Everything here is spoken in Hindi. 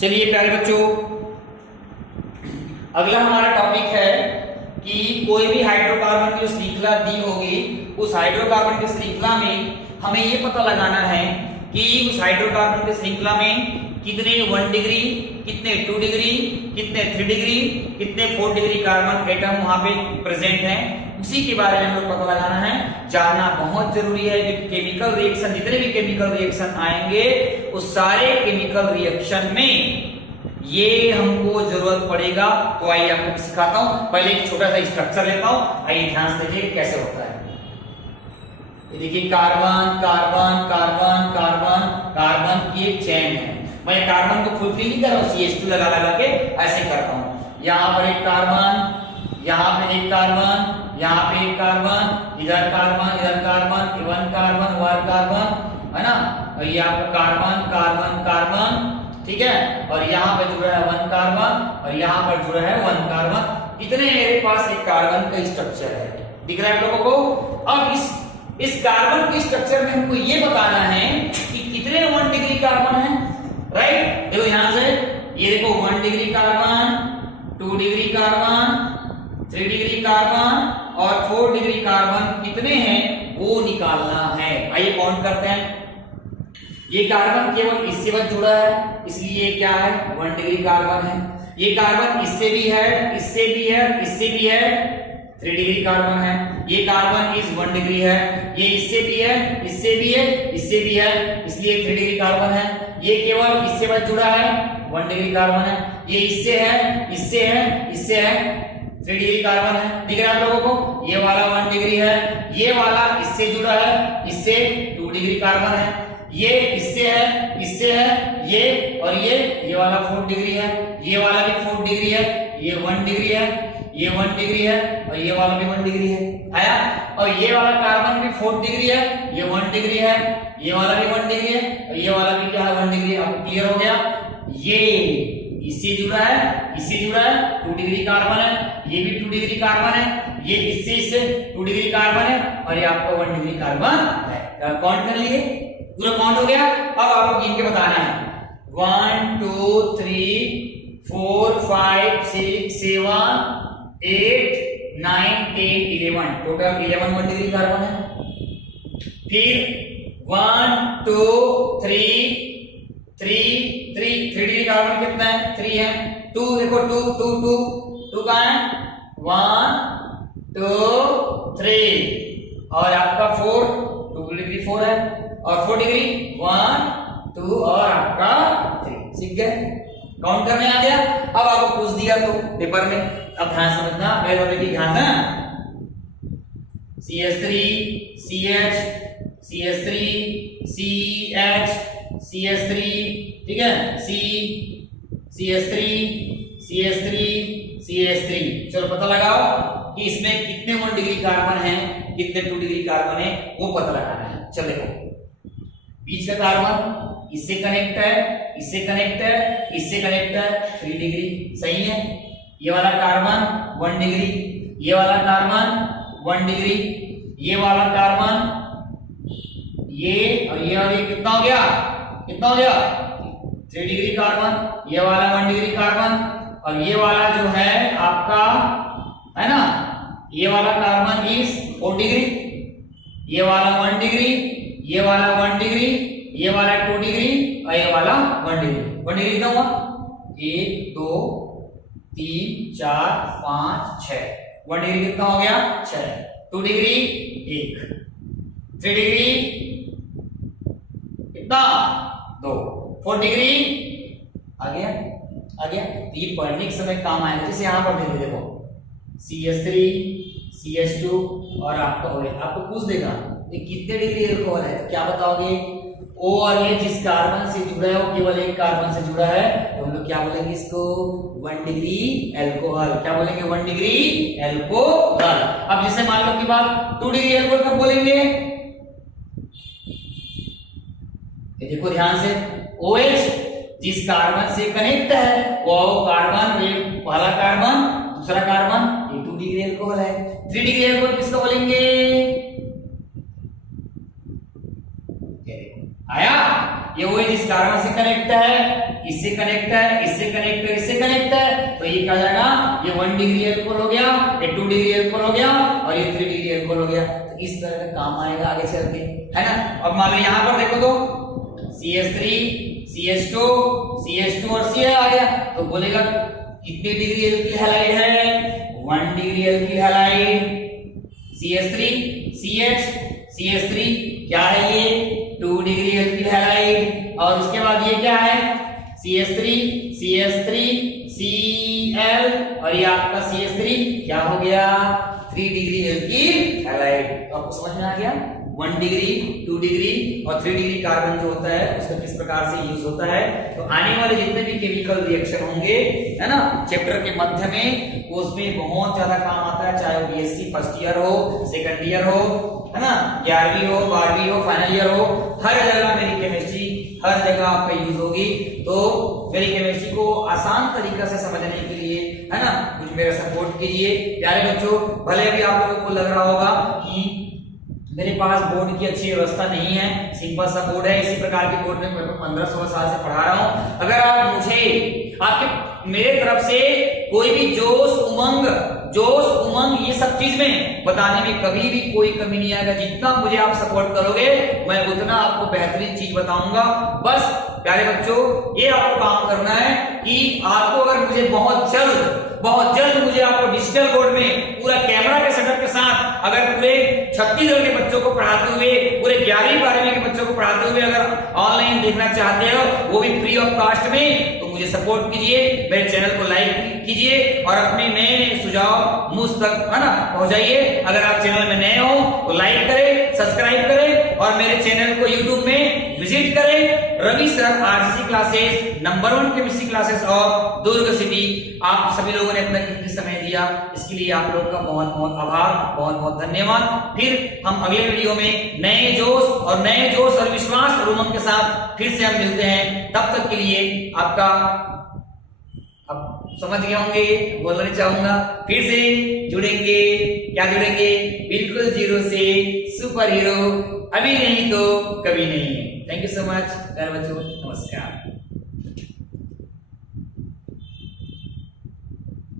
चलिए प्यारे बच्चों, अगला हमारा टॉपिक है कि कोई भी हाइड्रोकार्बन की श्रृंखला दी होगी, उस हाइड्रोकार्बन की श्रृंखला में हमें यह पता लगाना है कि उस हाइड्रोकार्बन की श्रृंखला में कितने 1 डिग्री, कितने 2 डिग्री, कितने 3 डिग्री, कितने 4 डिग्री कार्बन एटम वहां पे प्रेजेंट हैं। उसी के बारे में हमें पता लगाना है, जानना बहुत जरूरी है कि केमिकल रिएक्शन, जितने भी केमिकल रिएक्शन आएंगे उस सारे केमिकल रिएक्शन में ये हमको जरूरत पड़ेगा। तो आइए आपको सिखाता हूं। पहले एक छोटा सा स्ट्रक्चर लेता हूं, आइए ध्यान से देखिए कैसे होता है। ये देखिए carbon carbon carbon carbon carbon की एक चेन है। मैं कार्बन को फुलफिल नहीं कर रहा हूं, CH2 लगा लगा के ऐसे करता हूं। यहाँ पर एक कार्बन, यहाँ पे एक कार्बन, यहाँ पे एक कार्बन, इधर कार्बन, इधर कार्बन, 1 कार्बन, 1 कार्बन, है ना। और ये आपका कार्बन कार्बन कार्बन, ठीक है। और यहाँ पे जुड़ा है 1 कार्बन और यहाँ पर जुड़ा है 1 कार्बन। इतने मेरे पास एक कार्बन का स्ट्रक्चर है, दिख रहा है आप लोगों को। अब इस कार्बन के स्ट्रक्चर में हमको ये बताना है कि कितने 1 डिग्री कार्बन है, राइट। देखो यहां से ये देखो 1 degree carbon, 2 degree carbon, 3 degree carbon और 4 डिग्री कार्बन कितने हैं वो निकालना है। आइए काउंट करते हैं। ये कार्बन केवल इससे बस जुड़ा है, इसलिए क्या है 1 डिग्री कार्बन है। ये कार्बन इससे भी है, इससे भी है, इससे भी है, 3 डिग्री कार्बन है। ये कार्बन इस 1 डिग्री है, ये इससे भी है, इससे भी है, इससे भी है, इसलिए 3 डिग्री कार्बन है। ये केवल इससे बस जुड़ा है, 1 डिग्री कार्बन है। ये इससे है, इससे है, इससे है, 3 डिग्री कार्बन है। दिख रहा है आप लोगों को। ये वाला 1 डिग्री है, ये वाला इससे जुड़ा है, इससे 2 डिग्री कार्बन है। ये इससे है, इससे है, ये और ये वाला 4 डिग्री है, ये वाला भी 4 डिग्री है, ये 1 डिग्री है, ये 1 डिग्री है और ये वाला भी 1 डिग्री है, आया। और ये वाला कार्बन भी 4 डिग्री है, ये 1 डिग्री है, ये वाला भी 1 डिग्री है और ये वाला भी क्या है 1 डिग्री। आपको क्लियर हो गया। ये इससे जुड़ा है, इससे जुड़ा है, 2 डिग्री कार्बन है, ये भी 2 डिग्री कार्बन है, ये इससे 2 डिग्री कार्बन है और ये आपका 1 डिग्री कार्बन है। काउंट कर लिए, पूरा काउंट हो गया। अब आपको गिन के बताना है 1 2 3 4 5 6 7 8 9 10 11, टोटल 11 1 डिग्री कार्बन है। फिर 1 2 3 डिग्री कार्बन कितना है 3 है। 2 देखो 2 कहां है 1 2 3 और आपका 4 2 डिग्री 4 है और 4 डिग्री 1 2 और आपका 3। सीख गए, काउंट करने आ गया। अब आपको पूछ दिया तो पेपर में, अब ध्यान समझना, पहले की ध्यान है। CH3 CH CH3 CH CH3, ठीक है, CH3 CH3 CH3। चलो पता लगाओ कि इसमें कितने 1 डिग्री कार्बन है, कितने 2 डिग्री कार्बन है, वो पता लगाना है। चलो देखो, बीच का कार्बन इससे कनेक्ट है, इससे कनेक्ट है, इससे कनेक्ट है, 3 डिग्री, सही है। ये वाला कार्बन 1 डिग्री, ये वाला कार्बन 1 डिग्री, ये वाला कार्बन, ये और ये कितना हो गया, कितना हो गया 3 डिग्री कार्बन। ये वाला 1 डिग्री कार्बन और ये वाला जो है आपका, है ना, ये वाला कार्बन इस 4 डिग्री, ये वाला 1 डिग्री, ये वाला 1 डिग्री, ये वाला 2 डिग्री और ये वाला 1 डिग्री। 1 डिग्री कितना हुआ 1 2 3 4 5 6, 1 डिग्री कितना हो गया 6, 2 डिग्री 1, 3 डिग्री कितना 2, 4 डिग्री आ गया, आ गया। ये पढ़ने के समय काम आएगा। जैसे यहाँ पर देखो CH3 CH2 और आपका OH, आपको पूछ देगा ये कितने डिग्री एल्कोहल है, क्या बताओगे। O और ये जिस कार्बन से जुड़ा है वो केवल एक कार्बन से जुड़ा है, तो हम लोग क्या बोलेंगे इसको 1 डिग्री एल्कोहल। क्या बोलेंगे 1 डिग्री एल्कोहल। अब जैसे मान लो की बात 2 डिग्री एल्कोहल कब बोलेंगे, ये देखो ध्यान से, OH जिस कार्बन से कनेक्ट है वो कार्बन, ये पहला कार्बन, दूसरा कार्बन, ये 2 डिग्री एल्कोहल है। 3 डिग्री एल्कोहल किसको बोलेंगे, आया। ये वही जिस कार्बन से कनेक्ट है, इससे कनेक्ट है, इससे कनेक्ट है, इससे कनेक्ट है, तो ये क्या हो जाएगा, ये 1 डिग्री एल्कोहल हो गया, ये 2 डिग्री एल्कोहल हो गया और ये 3 डिग्री एल्कोहल हो गया। तो इस तरह का काम आएगा आगे चल के, है ना। अब मान लो यहाँ पर देखो तो CH3 CH2 CH2 और Cl आ गया, तो बोलेगा कितनी डिग्री एल्किल हैलाइड है, 1 degree alkyl halide. CH3 CH CH3 क्या है ये, 2 डिग्री एल्किल हैलाइड। और उसके बाद ये क्या है, CH3 CH3 Cl और ये आपका CH3 क्या हो गया, 3 डिग्री एल्किल हैलाइड। तो आपको समझ में आ गया 1 डिग्री 2 डिग्री और 3 डिग्री कार्बन जो होता है उसका किस प्रकार से यूज होता है। तो आने वाले जितने भी केमिकल रिएक्शन होंगे, है ना, चैप्टर के मध्य में, उसमें बहुत ज्यादा काम आता है, चाहे बीएससी फर्स्ट ईयर हो, सेकंड ईयर हो, है ना, 11वीं हो, 12वीं हो, फाइनल ईयर हो, हर जगह मेरी केमिस्ट्री हर जगह आपका यूज होगी। तो मेरी केमिस्ट्री को आसान तरीका से समझने के लिए, है ना, कुछ मेरा सपोर्ट कीजिए प्यारे बच्चों। भले भी आप लोगों को लग रहा होगा कि मेरे पास बोर्ड की अच्छी व्यवस्था नहीं है, सिंपल सा बोर्ड है, इसी प्रकार के बोर्ड में मैं 15-16 साल से पढ़ा रहा हूं। अगर आप मुझे आपके मेरे तरफ से कोई भी जोश उमंग ये सब चीज में बताने में कभी भी कोई कमी नहीं आएगा। जितना मुझे आप सपोर्ट करोगे मैं उतना आपको बेहतरीन चीज बताऊंगा। बस प्यारे बच्चों, ये आपको काम करना है कि आपको अगर मुझे बहुत जल्द मुझे आपको डिजिटल बोर्ड में पूरा कैमरा के सेटअप के साथ अगर पूरे छत्तीसगढ़ के बच्चों को पढ़ाते हुए, पूरे 11वीं 12वीं के बच्चों को पढ़ाते हुए अगर ऑनलाइन देखना चाहते हो, वो भी फ्री ऑफ कास्ट में, तो मुझे सपोर्ट कीजिए, मेरे चैनल को लाइक कीजिए और अपने नए सुझाव मुझ तक, है ना, पहुंचाइए। अगर आप चैनल में नए हो तो लाइक करें, सब्सक्राइब करें और मेरे चैनल को यूट्यूब में विजिट करें। Ravi sir RCC classes number 1 chemistry classes और दुर्ग सिटी। आप सभी लोगों ने अपना कीमती समय दिया, इसके लिए आप लोग का बहुत बहुत आभार, बहुत बहुत धन्यवाद। फिर हम अगले वीडियो में नए जोश और विश्वास और उमंग के साथ फिर से हम मिलते हैं। तब तक के लिए आपका, अब समझ गए होंगे, बोलना नहीं चाहूंगा, फिर से जुड़ेंगे, क्या जुड़ेंगे, बिल्कुल जीरो से सुपर हीरो, अभी नहीं तो कभी नहीं है। थैंक यू सो मच प्यारे बच्चों, नमस्कार।